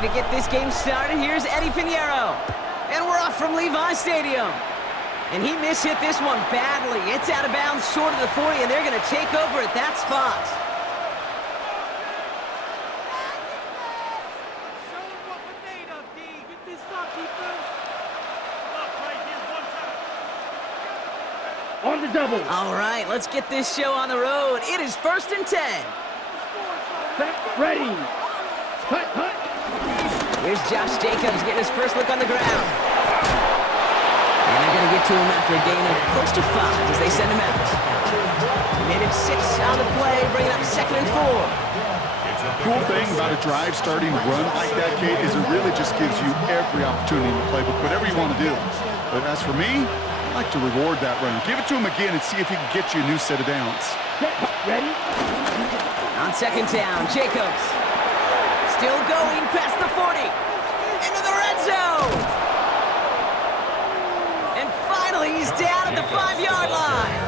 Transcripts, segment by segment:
ready to get this game started. Here's Eddie Pinheiro. And we're off from Levi Stadium. And he mishit this one badly. It's out of bounds short of the 40, and they're going to take over at that spot. On the double. All right, let's get this show on the road. It is 1st and 10. Set, ready. Cut, cut. Here's Josh Jacobs getting his first look on the ground. And they're going to get to him after a gain of close to 5 as they send him out. He made it 6 on the play, bringing up 2nd and 4. Cool thing about a drive starting run like that, Kate, is it really just gives you every opportunity in the playbook, whatever you want to do. But as for me, I like to reward that run. Give it to him again and see if he can get you a new set of downs. Ready? On 2nd down, Jacobs. Still going past the 40. Into the red zone. And finally, he's down at the 5-yard line.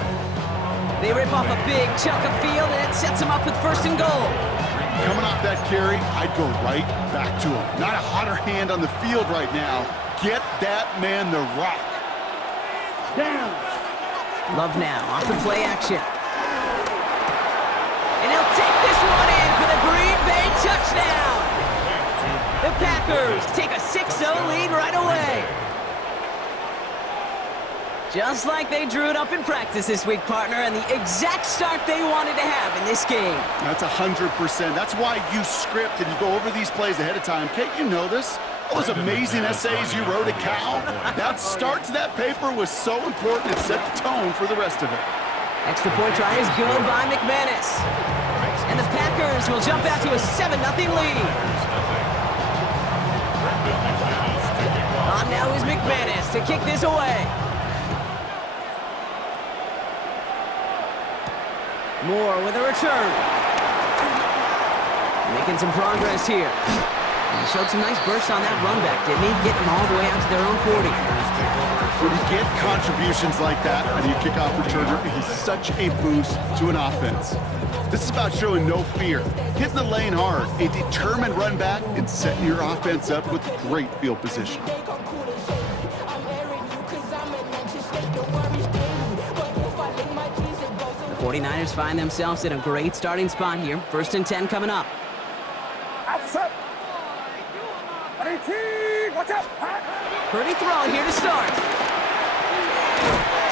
They rip off a big chunk of field, and it sets him up with 1st and goal. Coming off that carry, I'd go right back to him. Not a hotter hand on the field right now. Get that man the rock. Down. Love now, off the play action. And he'll take this one in for the Green Bay touchdown. The Packers take a 6-0 lead right away. Just like they drew it up in practice this week, partner, and the exact start they wanted to have in this game. That's 100%. That's why you script and you go over these plays ahead of time. Kate, you know this. All those amazing essays you wrote at Cal, that start to that paper was so important it set the tone for the rest of it. Extra point try is good by McManus. And the Packers will jump out to a 7-0 lead. On now is McManus to kick this away. Moore with a return. Making some progress here. He showed some nice bursts on that run back, didn't he? Getting them all the way out to their own 40. When you get contributions like that on your kickoff returner, he's such a boost to an offense. This is about showing no fear, hitting the lane hard, a determined run back, and setting your offense up with great field position. The 49ers find themselves in a great starting spot here. 1st and 10 coming up. Pretty throw here to start.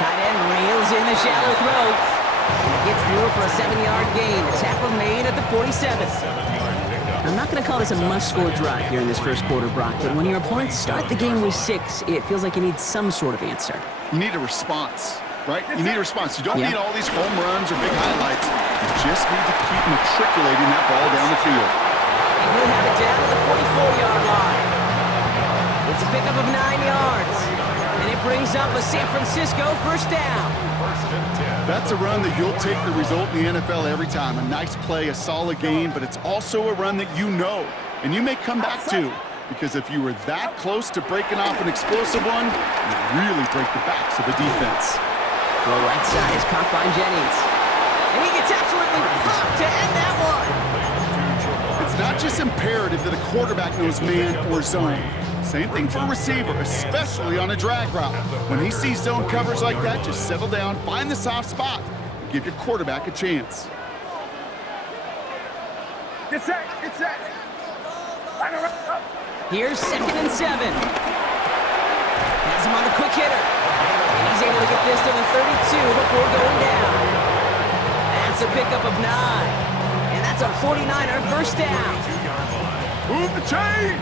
Tight end reels in the shallow throw. And it gets through for a 7-yard gain. The tackle made at the 47. I'm not going to call this a must-score drive here in this first quarter, Brock, but when your opponents start the game with 6, it feels like you need some sort of answer. You need a response, right? You need a response. You don't need all these home runs or big highlights. You just need to keep matriculating that ball down the field. And he'll have it down to the 44-yard line. It's a pickup of 9 yards. And it brings up a San Francisco 1st down. That's a run that you'll take the result in the NFL every time. A nice play, a solid game, but it's also a run that you know and you may come back to, because if you were that close to breaking off an explosive one, you really break the backs of the defense. Throw right side is caught by Jennings. And he gets absolutely popped to end that one. It's not just imperative that a quarterback knows man or zone. Same thing for a receiver, especially on a drag route. When he sees zone coverage like that, just settle down, find the soft spot, and give your quarterback a chance. Get set, get set. Here's 2nd and 7. Has him on the quick hitter. And he's able to get this to the 32 before going down. That's a pickup of 9. And that's a 49er 1st down. Move the chains!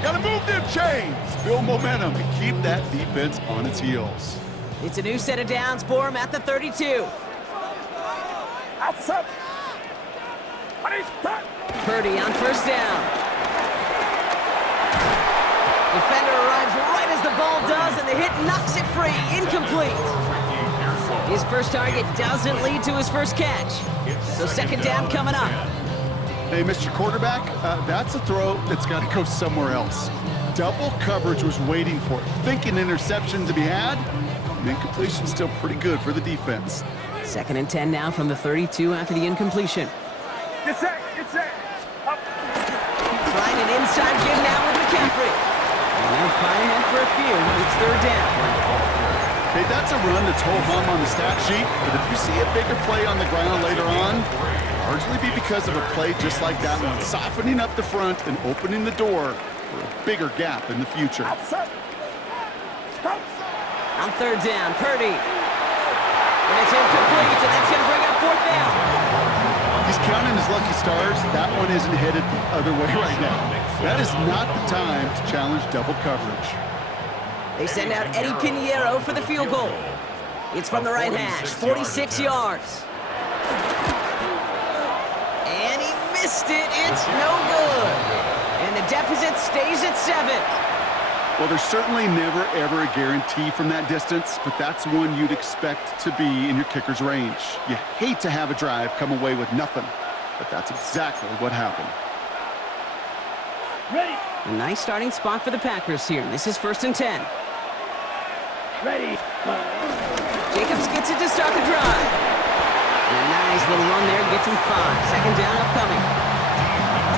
Gotta move them chains! Build momentum and keep that defense on its heels. It's a new set of downs for him at the 32. Purdy on 1st down. Defender arrives right as the ball does, and the hit knocks it free. Incomplete. His first target doesn't lead to his first catch. So 2nd down coming up. Hey, Mr. Quarterback, that's a throw that's got to go somewhere else. Double coverage was waiting for it. Thinking interception to be had, and incompletion's still pretty good for the defense. 2nd and 10 now from the 32 after the incompletion. Get set, get set. Up. Trying an inside give now with McCaffrey. And they're fighting in for a few. It's third down. Okay, that's a run that's ho-hum on the stat sheet, but if you see a bigger play on the ground later on, largely be because of a play just like that one, softening up the front and opening the door for a bigger gap in the future. On third down, Purdy. And it's incomplete, and that's going to bring up fourth down. He's counting his lucky stars. That one isn't headed the other way right now. That is not the time to challenge double coverage. They send out Eddie Pinheiro for the field goal. It's from the right hash, 46 yards. And he missed it. It's no good. And the deficit stays at 7. Well, there's certainly never, ever a guarantee from that distance, but that's one you'd expect to be in your kicker's range. You hate to have a drive come away with nothing, but that's exactly what happened. Ready. A nice starting spot for the Packers here. This is 1st and 10. Ready. Jacobs gets it to start the drive. And a nice little run there gets him 5. Second down upcoming.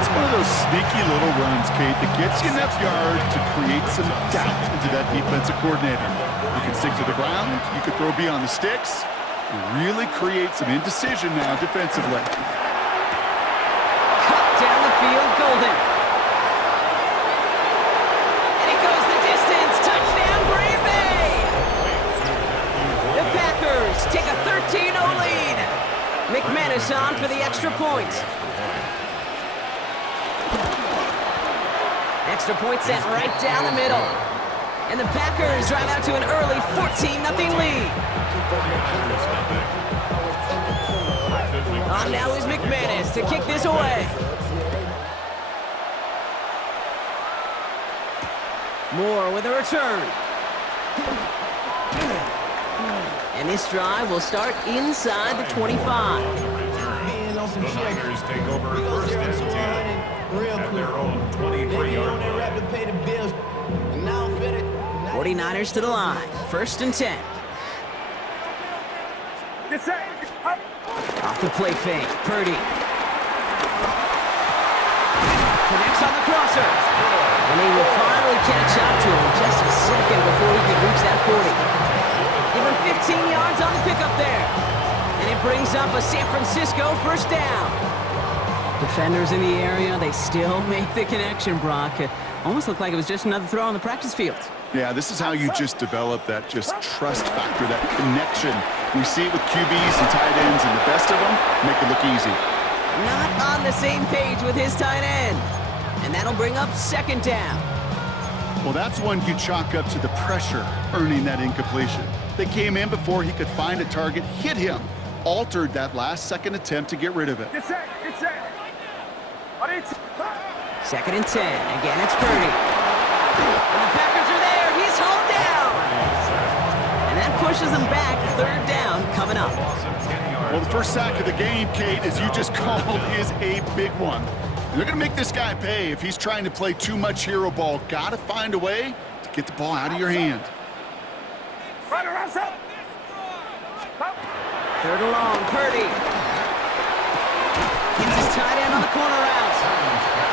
It's one of those sneaky little runs, Kate, that gets you enough yards to create some doubt into that defensive coordinator. You can stick to the ground, you could throw beyond the sticks, and really create some indecision now defensively. Cut down the field, Golden. And it goes the distance. Touchdown, Green Bay! The Packers take a 13-0 lead. McManus on for the extra point. Extra point sent right down the middle. And the Packers drive out to an early 14-0 lead. On now is McManus to kick this away. Moore with a return. And this drive will start inside the 25. The Niners take over 1st and 10 at their own 23-yard line. 49ers to the line. 1st and 10. Off the play fake. Purdy. Connects on the crosser. And he will finally catch up to him just a second before he can reach that 40. Give him 15 yards on the pickup there. And it brings up a San Francisco 1st down. Defenders in the area, they still make the connection, Brock. It almost looked like it was just another throw on the practice field. Yeah, this is how you just develop that just trust factor, that connection. We see it with QBs and tight ends, and the best of them make it look easy. Not on the same page with his tight end. And that'll bring up 2nd down. Well, that's one you chalk up to the pressure earning that incompletion. They came in before he could find a target, hit him, altered that last-second attempt to get rid of it. 2nd and 10. Again, it's Purdy. And the Packers are there. He's hauled down. And that pushes them back. 3rd down coming up. Well, the first sack of the game, Kate, as you just called, is a big one. They're going to make this guy pay if he's trying to play too much hero ball. Got to find a way to get the ball out of your hand. 3rd and long, Purdy. Gets his tight end on the corner route.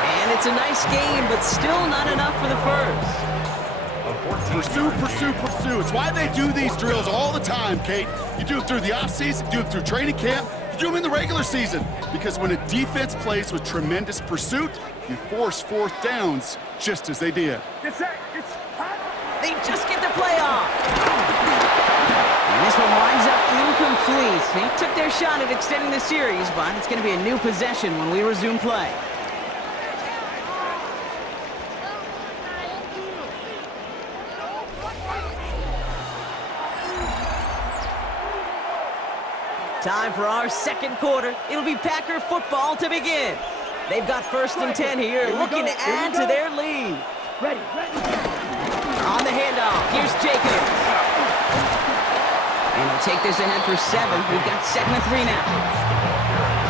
And it's a nice game, but still not enough for the first. Pursue, pursue, pursue. It's why they do these drills all the time, Kate. You do it through the offseason, you do it through training camp, you do them in the regular season. Because when a defense plays with tremendous pursuit, you force 4th downs just as they did. They just get the play off. And this one winds up incomplete. They took their shot at extending the series, but it's going to be a new possession when we resume play. Time for our 2nd quarter. It'll be Packer football to begin. They've got 1st and 10 here, looking to add to their lead. Ready. On the handoff, here's Jacobs. And he'll take this ahead for 7. We've got 2nd and 3 now.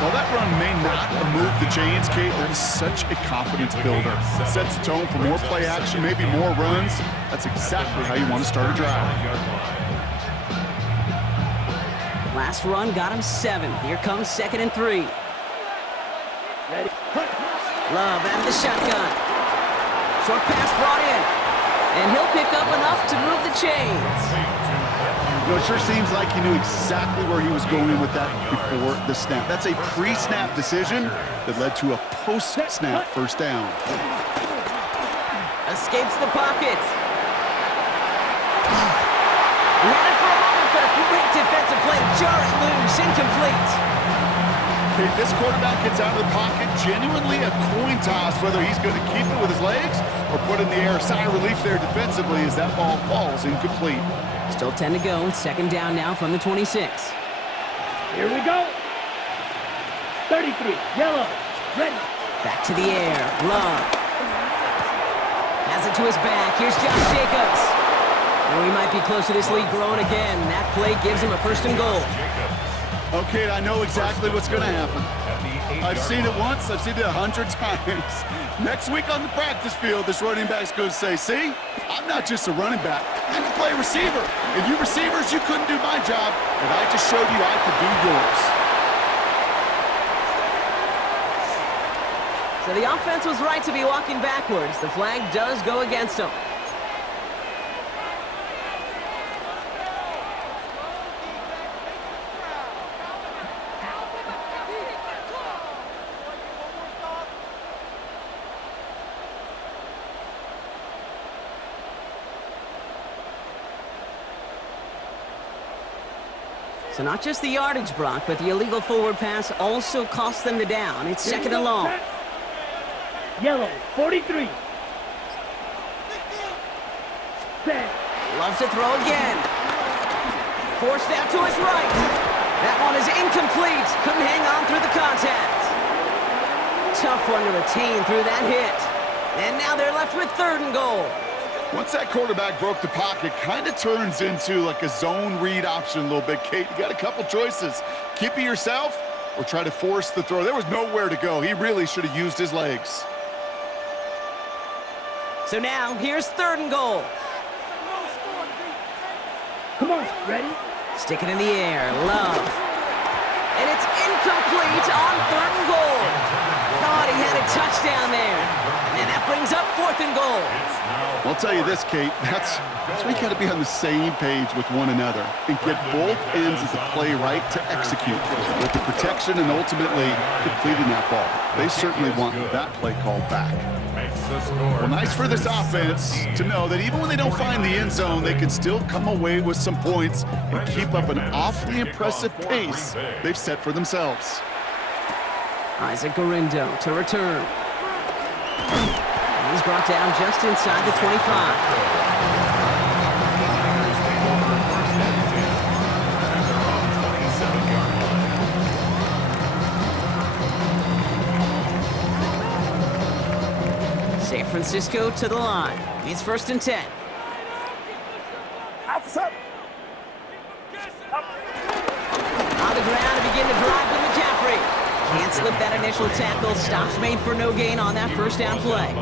While that run may not move the chains, Kate, that is such a confidence builder. It sets the tone for more play action, maybe more runs. That's exactly how you want to start a drive. Last run got him 7. Here comes 2nd and 3. Ready. Love out of the shotgun. Short pass brought in. And he'll pick up enough to move the chains. You know, it sure seems like he knew exactly where he was going with that before the snap. That's a pre-snap decision that led to a post-snap first down. Escapes the pocket. He had it for a moment, but a great defensive play to jar it loose. Incomplete. Okay, this quarterback gets out of the pocket, genuinely a coin toss whether he's going to keep it with his legs or put it in the air. Sigh of relief there defensively as that ball falls incomplete. Still 10 to go. Second down now from the 26. Here we go. 33, yellow, ready. Back to the air. Love. Has it to his back. Here's Josh Jacobs. And we might be close to this lead growing again. That play gives him a first and goal. Okay, I know exactly what's going to happen. I've seen it once. I've seen it 100 times. Next week on the practice field, this running back's going to say, see, I'm not just a running back. I can play receiver. And you receivers, you couldn't do my job, and I just showed you I could do yours. So the offense was right to be walking backwards. The flag does go against them. So not just the yardage, Brock, but the illegal forward pass also cost them the down. It's second and long. Yellow, 43. Set. Loves to throw again. Forced out to his right. That one is incomplete. Couldn't hang on through the contact. Tough one to retain through that hit. And now they're left with third and goal. Once that quarterback broke the pocket, kind of turns into like a zone read option a little bit. Kate, you got a couple choices. Keep it yourself or try to force the throw. There was nowhere to go. He really should have used his legs. So now, here's third and goal. Come on, ready? Stick it in the air. Love. And it's incomplete on third and goal. Thought he had a touchdown there. And that brings up fourth and goal. I'll tell you this, Kate, that's why you got to be on the same page with one another and get both ends of the play right to execute with the protection and ultimately completing that ball. They certainly want that play called back. Well, nice for this offense to know that even when they don't find the end zone, they can still come away with some points and keep up an awfully impressive pace they've set for themselves. Isaac Gorindo to return. And he's brought down just inside the 25. San Francisco to the line. It's first and 10. On the ground to begin the drive with McCaffrey. Can't slip that initial tackle. Stops made for no gain on that first down play.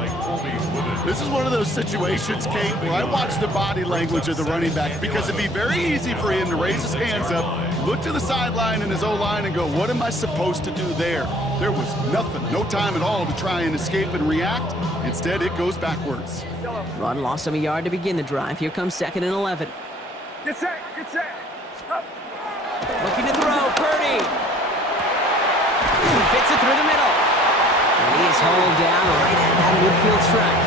This is one of those situations, Kate, where I watch the body language of the running back because it'd be very easy for him to raise his hands up, look to the sideline in his O-line and go, what am I supposed to do there? There was nothing, no time at all to try and escape and react. Instead, it goes backwards. Run lost him a yard to begin the drive. Here comes second and 11. Get set, get set. Up. Looking to throw, Purdy. He fits it through the middle. And he is hauled down right at that midfield stripe.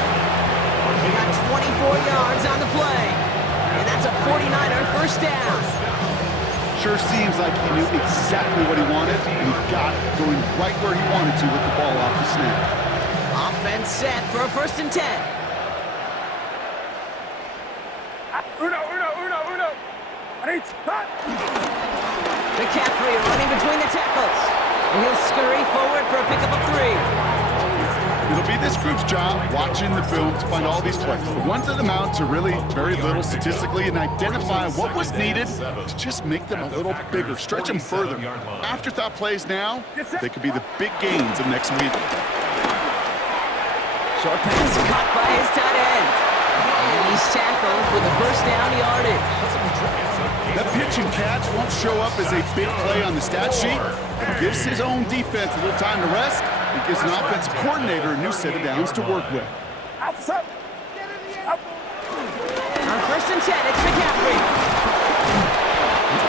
They got 24 yards on the play. And that's a 49er first down. Sure seems like he knew exactly what he wanted, and he got it going right where he wanted to with the ball off the snap. Offense set for a first and 10. Uno. McCaffrey running between the tackles. And he'll scurry forward for a pickup of 3. It'll be this group's job watching the film to find all these plays. The ones that amount to really very little statistically and identify what was needed to just make them a little bigger, stretch them further. Afterthought plays now, they could be the big gains of next week. Short pass caught by his tight end. And he's tackled with the first down yardage. That pitch and catch won't show up as a big play on the stat sheet, but it gives his own defense a little time to rest. It gives an offensive coordinator a new set of downs to work with. Outside. Up. On 1st and 10, it's McCaffrey.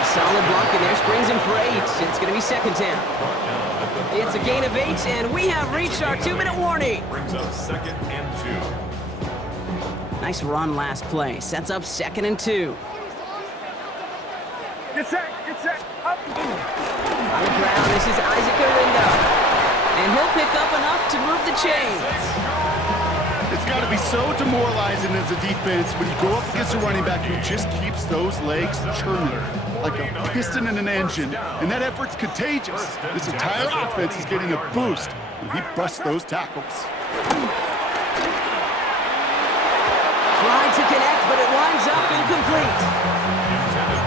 Solid block in there, springs him for 8. It's going to be 2nd down. It's a gain of 8, and we have reached our 2-minute warning. Brings up 2nd and 2. Nice run last play. Sets up 2nd and 2. Get set. Up. On the ground, this is Isaac Arindo. And he'll pick up enough to move the chains. It's got to be so demoralizing as a defense when you go up against a running back who just keeps those legs churning like a piston in an engine, and that effort's contagious. This entire offense is getting a boost when he busts those tackles. Tried to connect, but it winds up incomplete.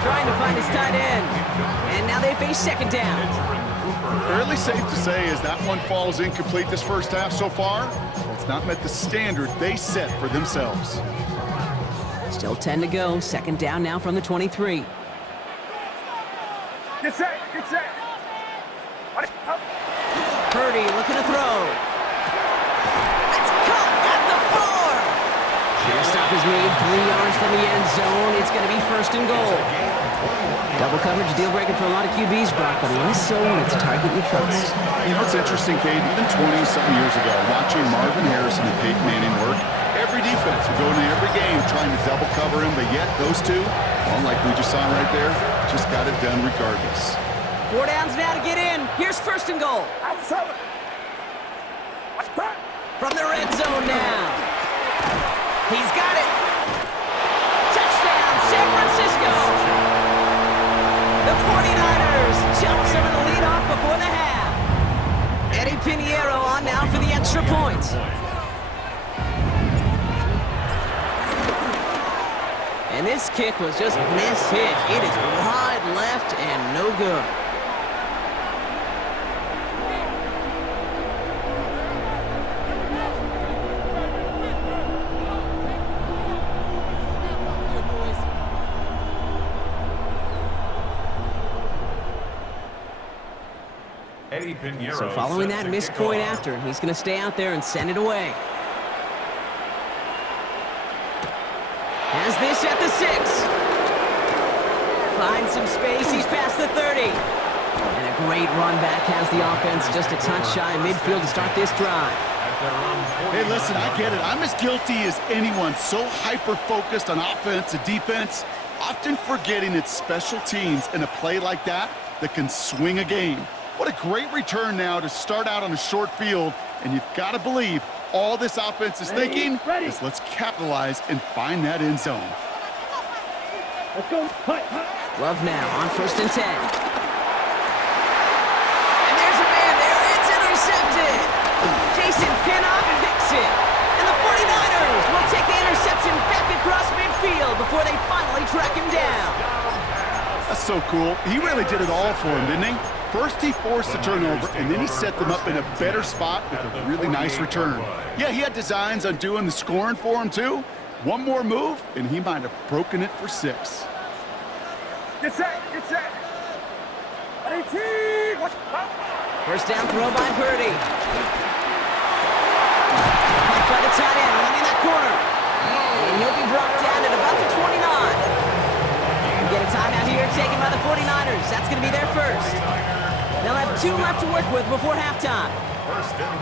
Trying to find his tight end. And now they face 2nd down. Fairly safe to say as that one falls incomplete this first half so far, it's not met the standard they set for themselves. Still 10 to go. 2nd down now from the 23. Get set. Up. Purdy looking to throw. That's caught at the 4. And the stop is made 3 yards from the end zone. It's going to be 1st and goal. Double coverage, deal breaker for a lot of QBs, Brock, but less so when it's a target you trust. You know, it's interesting, Kate, even 20-something years ago, watching Marvin Harrison and Peyton Manning work, every defense would go into every game trying to double cover him, but yet those two, well, like we just saw right there, just got it done regardless. 4 downs now to get in. Here's 1st and goal. Outside. From the red zone now. He's got it. Touchdown, San Francisco. The 49ers jump some of the lead off before the half. Eddie Pinheiro on now for the extra point. And this kick was just mishit. It is wide left and no good. So following that missed point after, he's going to stay out there and send it away. Has this at the 6. Finds some space, he's past the 30. And a great run back has the offense just a touch shy of midfield to start this drive. Hey, listen, I get it. I'm as guilty as anyone. So hyper-focused on offense and defense, often forgetting it's special teams in a play like that can swing a game. What a great return now to start out on a short field, and you've got to believe all this offense is thinking is let's capitalize and find that end zone. Let's go. Love now on 1st and 10. And there's a man there. It's intercepted. Jason Pinnock picks it. And the 49ers will take the interception back across midfield before they finally track him down. That's so cool. He really did it all for him, didn't he? First he forced the turnover, and then he set them up in a better spot with a really nice return. Yeah, he had designs on doing the scoring for him, too. One more move, and he might have broken it for 6. Get set. 18. 1st down throw by Purdy. Caught by the tight end, running that corner. And he'll be brought down at about the 29. We get a timeout here taken by the 49ers. That's going to be their first. They'll have 2 left to work with before halftime.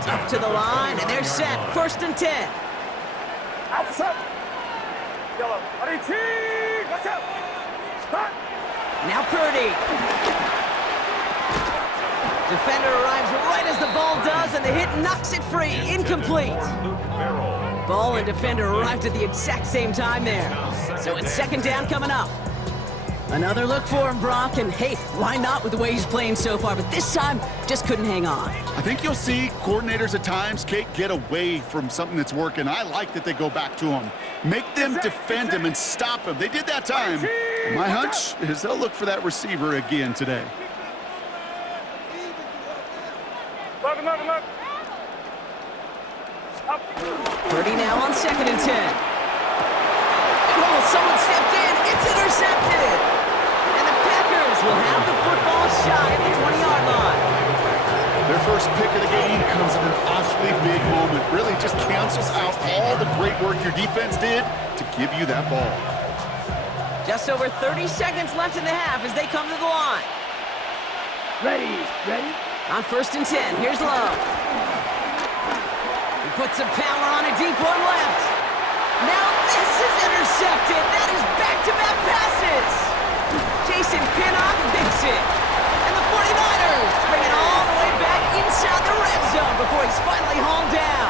Up to the line, and they're set. 1st and 10. Outside. Yellow. 18. Watch out. Stop. Now Purdy. Defender arrives right as the ball does, and the hit knocks it free. Incomplete. Ball and defender arrived at the exact same time there. So it's 2nd down coming up. Another look for him, Brock, and hey, why not with the way he's playing so far? But this time, just couldn't hang on. I think you'll see coordinators at times, Kate, get away from something that's working. I like that they go back to him. Make them defend him and stop him. They did that time. My hunch is they'll look for that receiver again today. Look. Up. Purdy now on 2nd and 10. Oh, someone stepped in. It's intercepted. And the Packers will have the football shy at the 20-yard line. Their first pick of the game comes at an awful perfectly big moment. Really just cancels out all the great work your defense did to give you that ball. Just over 30 seconds left in the half as they come to the line. Ready. On 1st and 10, here's Love. He puts some power on a deep one left. Now this is intercepted. That is back-to-back passes. Jason Pinnock picks it. And the 49ers bring it all the way back inside the red zone before he's finally hauled down.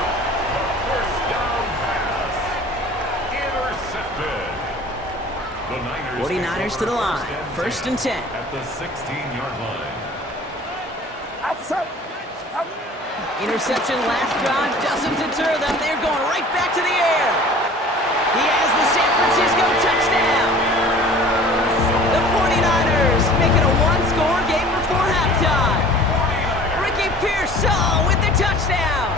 First down pass. Intercepted. The Niners 49ers to the line. 1st and 10. at the 16-yard line. Outside. Up. Interception last drive doesn't deter them. They're going right back to the air. He has the San Francisco touchdown. The 49ers make it a one-score game before halftime. Ricky Pearsall with the touchdown.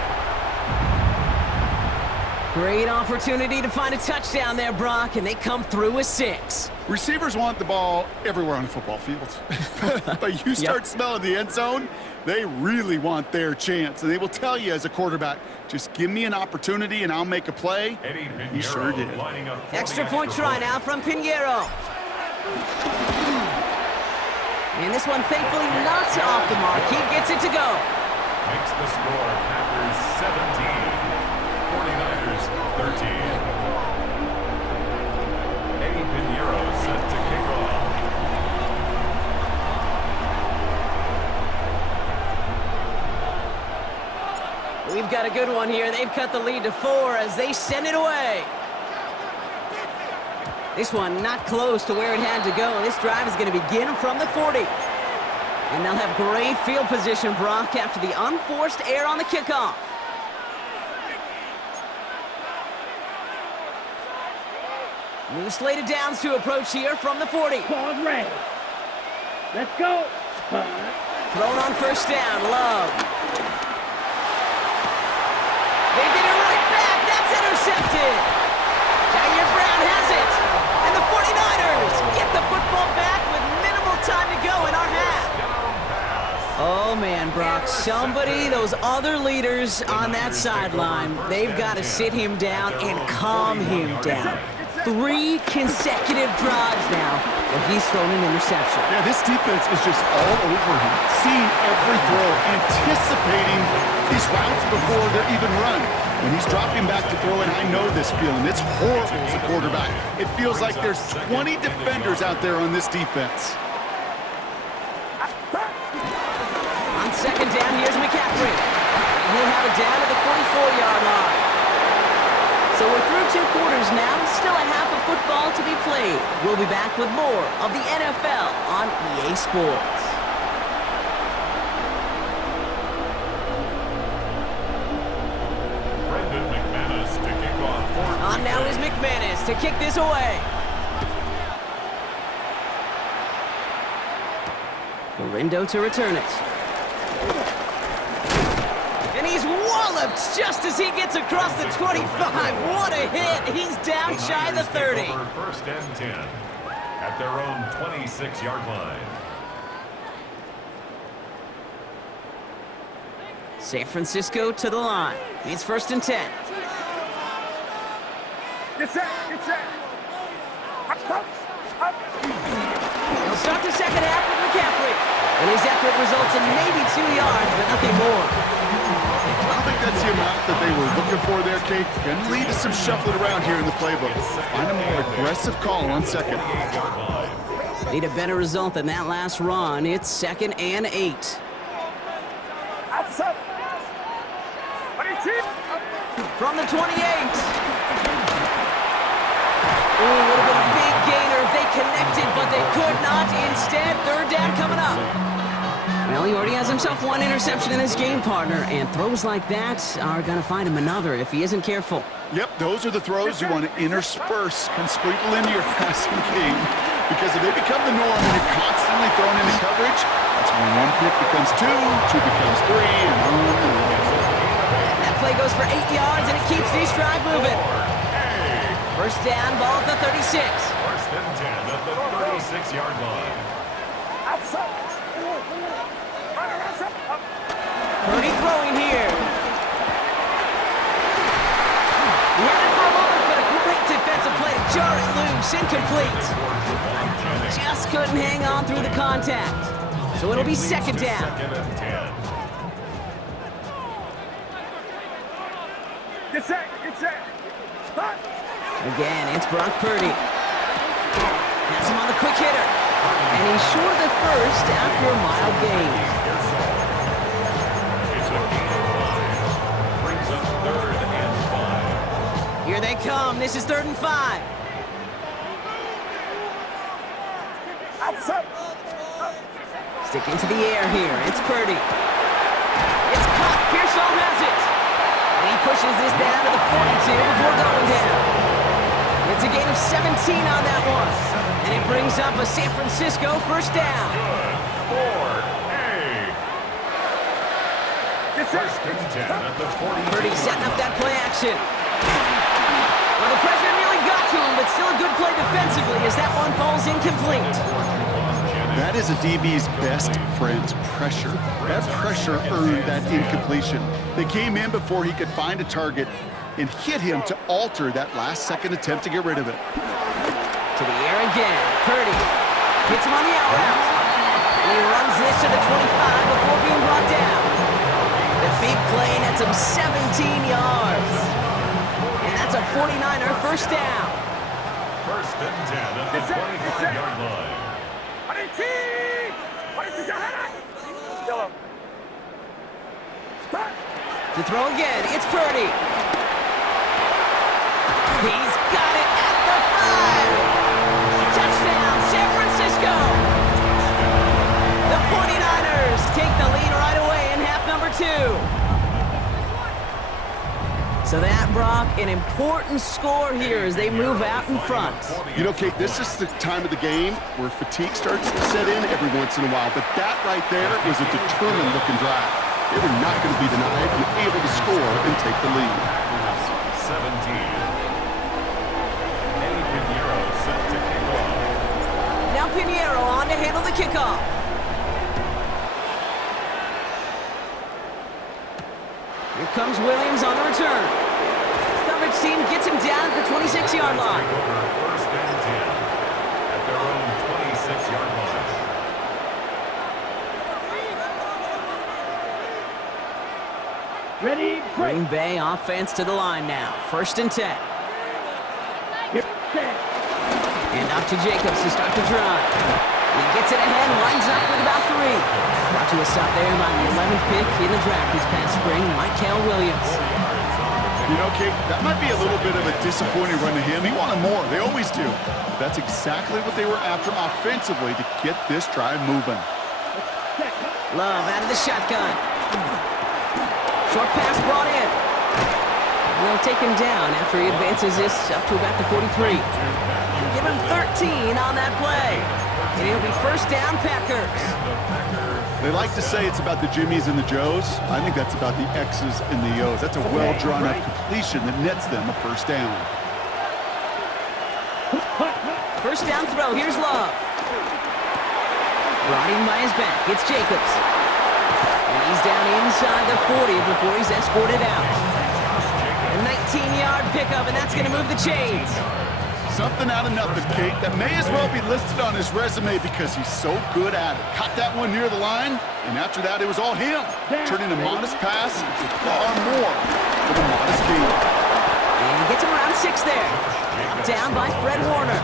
Great opportunity to find a touchdown there, Brock, and they come through with 6. Receivers want the ball everywhere on a football field. But you start smelling the end zone, they really want their chance. And they will tell you as a quarterback, just give me an opportunity and I'll make a play. He sure did. Extra point try now from Pinheiro. And this one thankfully not off the mark. He gets it to go. Makes the score Packers 17, 49ers 13. Eddie Pinheiro set to kick off. We've got a good one here. They've cut the lead to 4 as they send it away. This one not close to where it had to go. This drive is going to begin from the 40. And they'll have great field position, Brock, after the unforced error on the kickoff. New slated downs to approach here from the 40. Pause ready. Let's go. Thrown on 1st down, Love. They get it right back. That's intercepted. Jair Brown has it. And the 49ers get the football back with minimal time to go in our half. Oh, man, Brock. Somebody, those other leaders on that sideline, they've got to sit him down and calm him down. 3 consecutive drives now where he's thrown an interception. Yeah, this defense is just all over him, seeing every throw, anticipating these routes before they're even run. When he's dropping back to throw, and I know this feeling, it's horrible as a quarterback. It feels like there's 20 defenders out there on this defense. On 2nd down, here's McCaffrey. And he'll have it down to the 44-yard line. So we're through 2 quarters now, still a half of football to be played. We'll be back with more of the NFL on EA Sports. On now is McManus to kick this away. Gorindo to return it. And he's walloped just as he gets across the 25. What a hit. He's down shy of the 30. 1st and 10 at their own 26-yard line. San Francisco to the line. It's 1st and 10. Get set. Up. He'll start the 2nd half with McCaffrey. And his effort results in maybe 2 yards, but nothing more. I don't think that's the amount that they were looking for there, Kate. Going to lead to some shuffling around here in the playbook. Find a more aggressive call on 2nd. Need a better result than that last run. It's 2nd and 8. Outside. From the 28. Ooh, a little bit of big gainer. They connected, but they could not. Instead, 3rd down coming up. Well, he already has himself 1 interception in his game, partner, and throws like that are going to find him another if he isn't careful. Yep, those are the throws you want to intersperse and sprinkle into your passing game. Because if they become the norm and you're constantly thrown into coverage, that's when 1 pick becomes 2, 2 becomes 3, and on and on. That play goes for 8 yards, and it keeps these drive moving. 1st down, ball at the 36. 1st and 10 at the 36-yard line. Purdy throwing here. loose, incomplete. Just couldn't hang on through the contact. So it'll be second down. Get set. Start. Again, it's Brock Purdy. Has him on the quick hitter. And he's short of the first after a mild gain. It's a gain of 5. Brings up 3rd and 5. Here they come. This is 3rd and 5. Outside. Sticking to the air here. It's Purdy. It's caught. Pearsall has it. And he pushes this down to the 42 before going down. It's a gain of 17 on that one. And it brings up a San Francisco first down. Good. 4A. Get set. First and 10 at the 40. Purdy setting up that play action. Well, the pressure nearly got to him, but still a good play defensively as that one falls incomplete. That is a DB's best friend's pressure. That pressure earned that incompletion. They came in before he could find a target and hit him to alter that last-second attempt to get rid of it. To the air again. Purdy hits him on the out route. And he runs this to the 25 before being brought down. The big play nets him 17 yards. And that's a 49er first down. First and 10 at the 25-yard line. To throw again, it's Purdy. He's got it at the 5. Touchdown, San Francisco. The 49ers take the lead right away in half number 2. So that, Brock, an important score here as they move out in front. You know, Kate, this is the time of the game where fatigue starts to set in every once in a while, but that right there is a determined-looking drive. They were not going to be denied and able to score and take the lead. 17. Eddie Pinheiro set to kick off. Now Pinheiro on to handle the kickoff. Here comes Williams on the return. Coverage team gets him down at the 26-yard line. First and 10 at their own 26-yard line. Ready, Green Bay offense to the line now. First and 10. Get set. And off to Jacobs to start the drive. He gets it ahead, lines up with about 3. Brought to a stop there by the 11th pick in the draft this past spring, Mykel Williams. You know, Kate, that might be a little bit of a disappointing run to him. He wanted more. They always do. But that's exactly what they were after offensively to get this drive moving. Love out of the shotgun. Short pass brought in. And they'll take him down after he advances this up to about the 43. Give him 13 on that play. And it'll be first down, Packers. They like to say it's about the Jimmies and the Joes. I think that's about the X's and the O's. That's a well-drawn-up completion that nets them a first down. First down throw. Here's Love. Brought in by his back. It's Jacobs. And he's down inside the 40 before he's escorted out. A 19-yard pickup, and that's going to move the chains. Something out of nothing, Kate, that may as well be listed on his resume because he's so good at it. Caught that one near the line, and after that, it was all him. Turning a modest pass into far more than a modest gain. And he gets him around 6 there. Down by Fred Warner.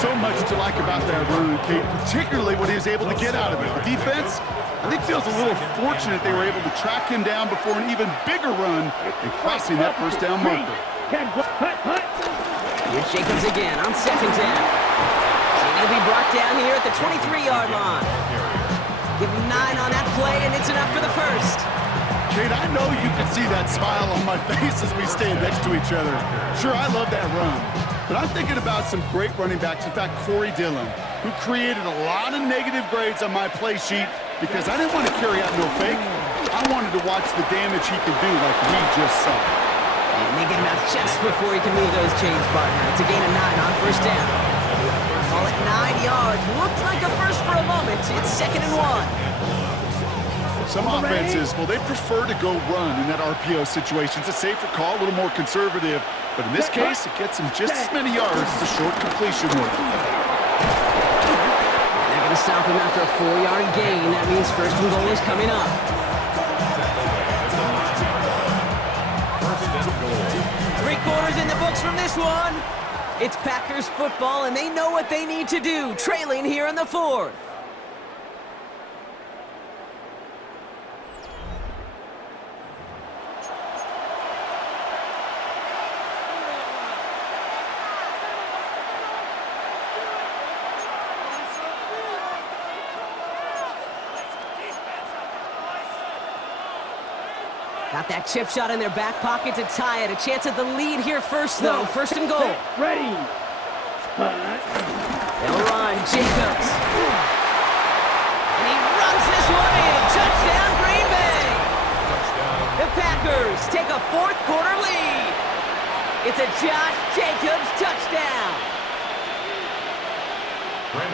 So much to like about that run, Kate, particularly what he was able to get out of it. The defense, I think, feels a little fortunate they were able to track him down before an even bigger run and crossing that first down marker. Here's Jacobs again on second down. And he'll be brought down here at the 23-yard line. Give him 9 on that play, and it's enough for the first. Kate, I know you can see that smile on my face as we stand next to each other. Sure, I love that run. But I'm thinking about some great running backs. In fact, Corey Dillon, who created a lot of negative grades on my play sheet because I didn't want to carry out no fake. I wanted to watch the damage he could do like we just saw. And they get him out just before he can move those chains, partner. It's a gain of 9 on first down. Call it 9 yards. Looked like a first for a moment. It's 2nd and 1. Some offenses, well, they prefer to go run in that RPO situation. It's a safer call, a little more conservative. But in this case, it gets him just as many yards as a short completion would. They're going to stop him after a 4-yard gain. That means first and goal is coming up. Three quarters in the books from this one. It's Packers football, and they know what they need to do, trailing here in the fourth. Got that chip shot in their back pocket to tie it. A chance at the lead here first, though. First and goal. Ready. They'll run. Jacobs. And he runs this one in. Touchdown, Green Bay. The Packers take a fourth-quarter lead. It's a Josh Jacobs touchdown.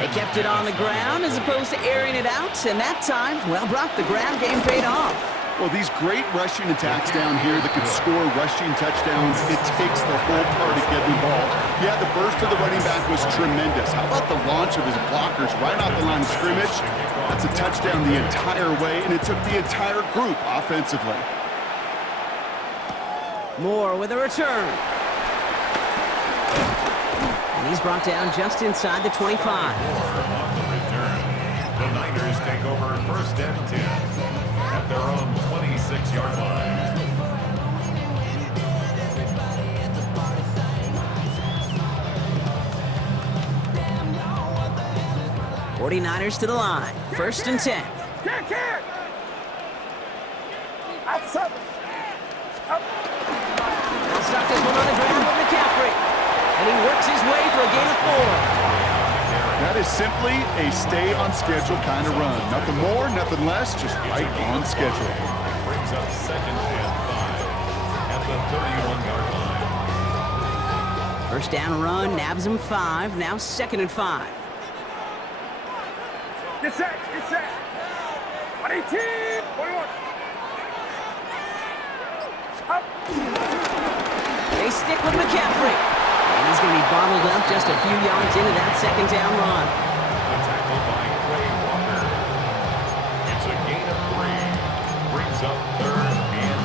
They kept it on the ground as opposed to airing it out. And that time, well, Brock, the ground game paid off. Well, these great rushing attacks down here that can score rushing touchdowns, it takes the whole party getting involved. Yeah, the burst of the running back was tremendous. How about the launch of his blockers right off the line of scrimmage? That's a touchdown the entire way, and it took the entire group offensively. Moore with a return. And he's brought down just inside the 25. On the return, the Niners take over first and 10 at their own 26-yard line. '49ers to the line. First and 10. Can't. Outside. They'll start this one on the ground with McCaffrey. And he works his way for a gain of 4. That is simply a stay-on-schedule kind of run. Nothing more, nothing less, just right on schedule. Brings up second and 5 at the 31-yard line. First down run, nabs him 5. Now second and 5. Get set. 118. 41. Up. They stick with McCaffrey. And he's going to be bottled up just a few yards into that second down run. The tackle by Quay Walker. It's a gain of 3. Brings up third and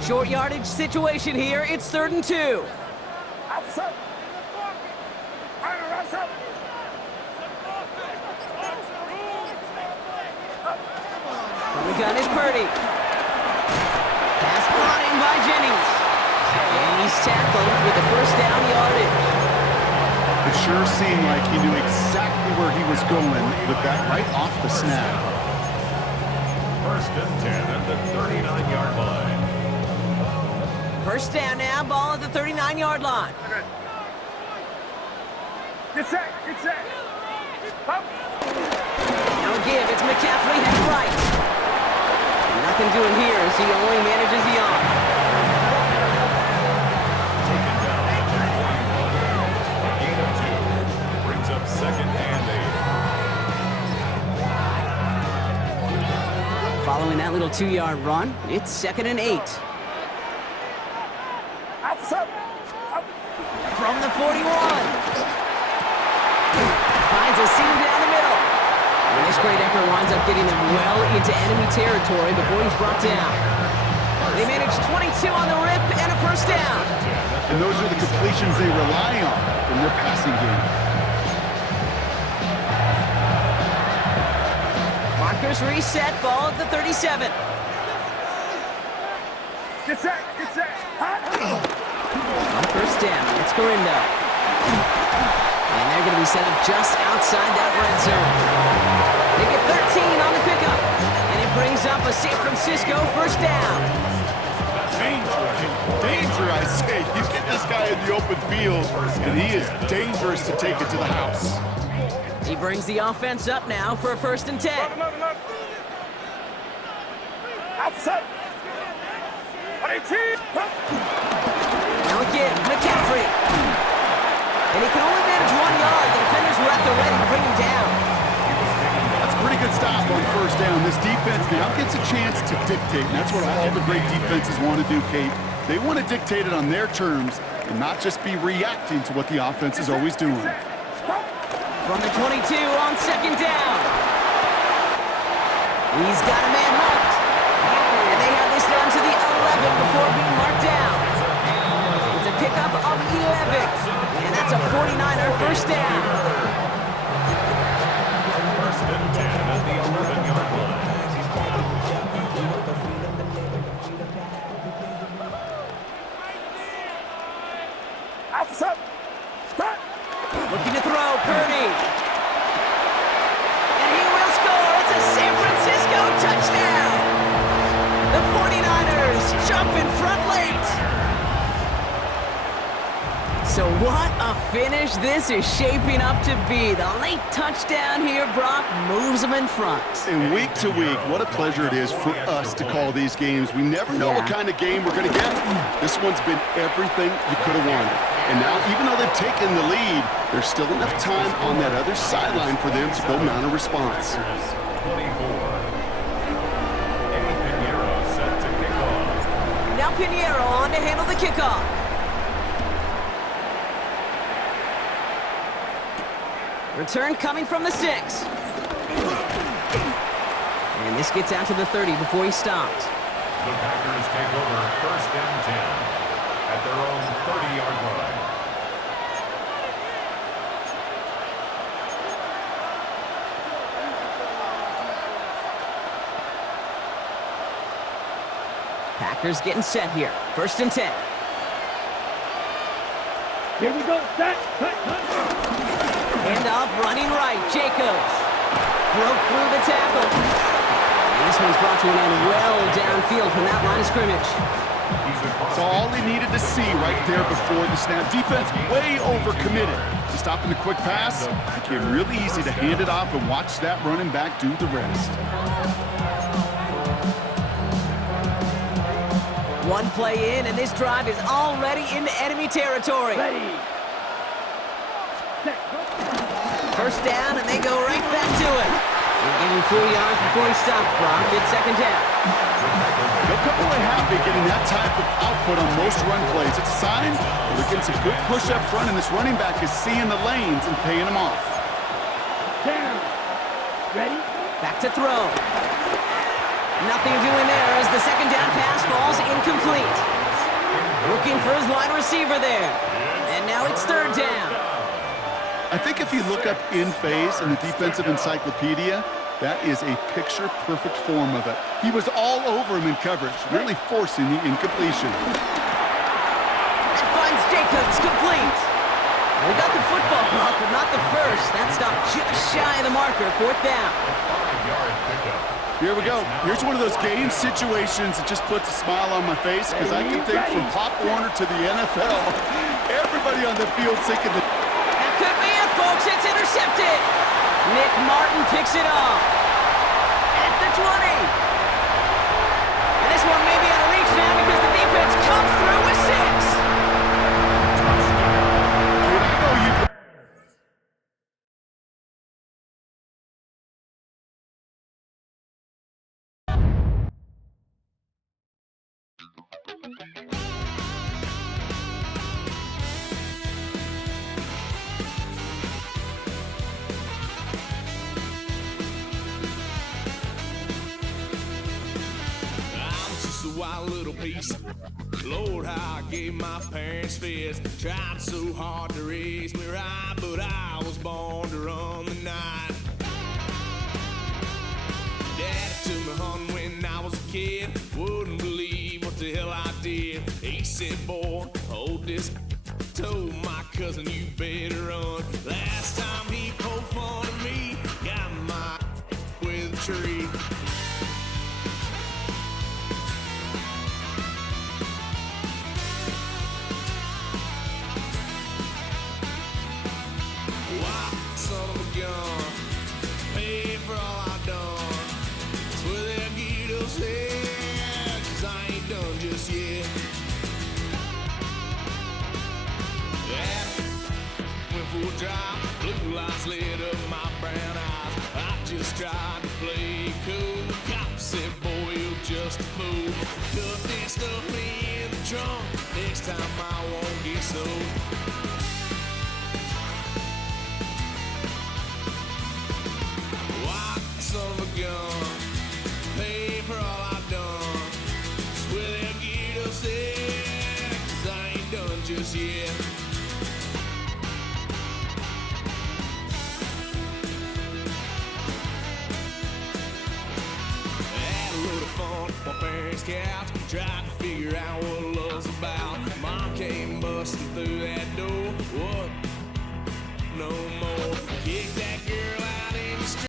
2. Short yardage situation here. It's 3rd and 2. Outside. From the gun is Purdy. Pass brought in by Jennings. And he's tackled with the first down yardage. It sure seemed like he knew exactly where he was going with that right off the snap. 1st and 10 at the 39-yard line. First down now, ball at the 39-yard line. Get set. Up. Now a give, it's McCaffrey headed right. Nothing doing here as he only manages the arm. Taken down at the 41. A gain of 2. Brings up second and 8. Following that little 2-yard run, it's 2nd and 8. Outside. Up. From the 41. Finds a seam down the middle. And this great effort winds up getting them well into enemy territory before he's brought down. They manage 22 on the rip and a first down. And those are the completions they rely on from their passing game. Markers reset, ball at the 37. Get set. On first down, it's Gorindo. And they're going to be set up just outside that red zone. They get 13 on the pickup. And it brings up a San Francisco first down. Danger, I say. You get this guy in the open field, and he is dangerous to take it to the house. He brings the offense up now for a 1st and 10. Outside. Now again, McCaffrey. And he can only manage 1 yard. The defenders were at the ready to bring him down. That's a pretty good stop on first down. This defense now gets a chance to dictate, and that's what all the great defenses want to do, Kate. They want to dictate it on their terms and not just be reacting to what the offense is always doing. From the 22 on second down. He's got a man marked. And they have this down to the 11 before being marked down. It's a pickup of 11. And that's a 49er first down. First and 10 at the 11-yard line. Looking to throw, Purdy. And he will score. It's a San Francisco touchdown. The 49ers jump in front late. So what a finish this is shaping up to be. The late touchdown here, Brock, moves them in front. And week to week, what a pleasure it is for us to call these games. We never know what kind of game we're going to get. This one's been everything you could have wanted. And now, even though they've taken the lead, there's still enough time on that other sideline for them to go mount a response. 24. Eddie Pinheiro set to kick off. Now Pinheiro on to handle the kickoff. Return coming from the 6. And this gets out to the 30 before he stopped. The Packers take over first and 10 at their own 30-yard line. Packers getting set here. First and 10. Here we go. Set. Cut. Handoff running right. Jacobs broke through the tackle. And this one's brought to an end well downfield from that line of scrimmage. So all he needed to see right there before the snap. Defense way overcommitted to stopping the quick pass. It became really easy to hand it off and watch that running back do the rest. One play in, and this drive is already into enemy territory. Ready. Set. First down, and they go right back to it. And give him 4 yards before he stops, Brock. It's second down. They'll come away happy getting that type of output on most run plays. It's a sign that they're getting some good push up front, and this running back is seeing the lanes and paying them off. Down. Ready. Back to throw. Nothing doing there as the second down pass falls incomplete. Looking for his wide receiver there. And now it's third down. I think if you look up in phase in the defensive encyclopedia, that is a picture-perfect form of it. He was all over him in coverage, really forcing the incompletion. That finds Jacobs complete. We got the football block, but not the first. That stopped just shy of the marker, fourth down. 5-yard pickup. Here we go. Here's one of those game situations that just puts a smile on my face because I can think from Pop Warner to the NFL, everybody on the field thinking that. That could be it, folks. It's intercepted. Nick Martin picks it off at the 20. And this one may be out of reach now because the defense comes through with 6. Kid, I know you. Wild little piece. Lord, how I gave my parents fist. Tried so hard to raise me right, but I was born to run the night. Daddy took me hunting when I was a kid. Wouldn't believe what the hell I did. He said, boy, hold this. Told my cousin, you better run. Last time he poked fun at me, got my with a tree. Son of a gun, pay for all I've done. Swear they'll get us here, 'cause I ain't done just yet. said, boy, you're just a fool. Ducked and stuffed me in the trunk. Next time I won't get so. Wild son of a gun, pay for all I've done. Swear they'll get upset, 'cause I ain't done just yet. Had a load of fun on my parents' couch, tried to figure out what love's about. Mom came busting through that door, what? No more. Kick that girl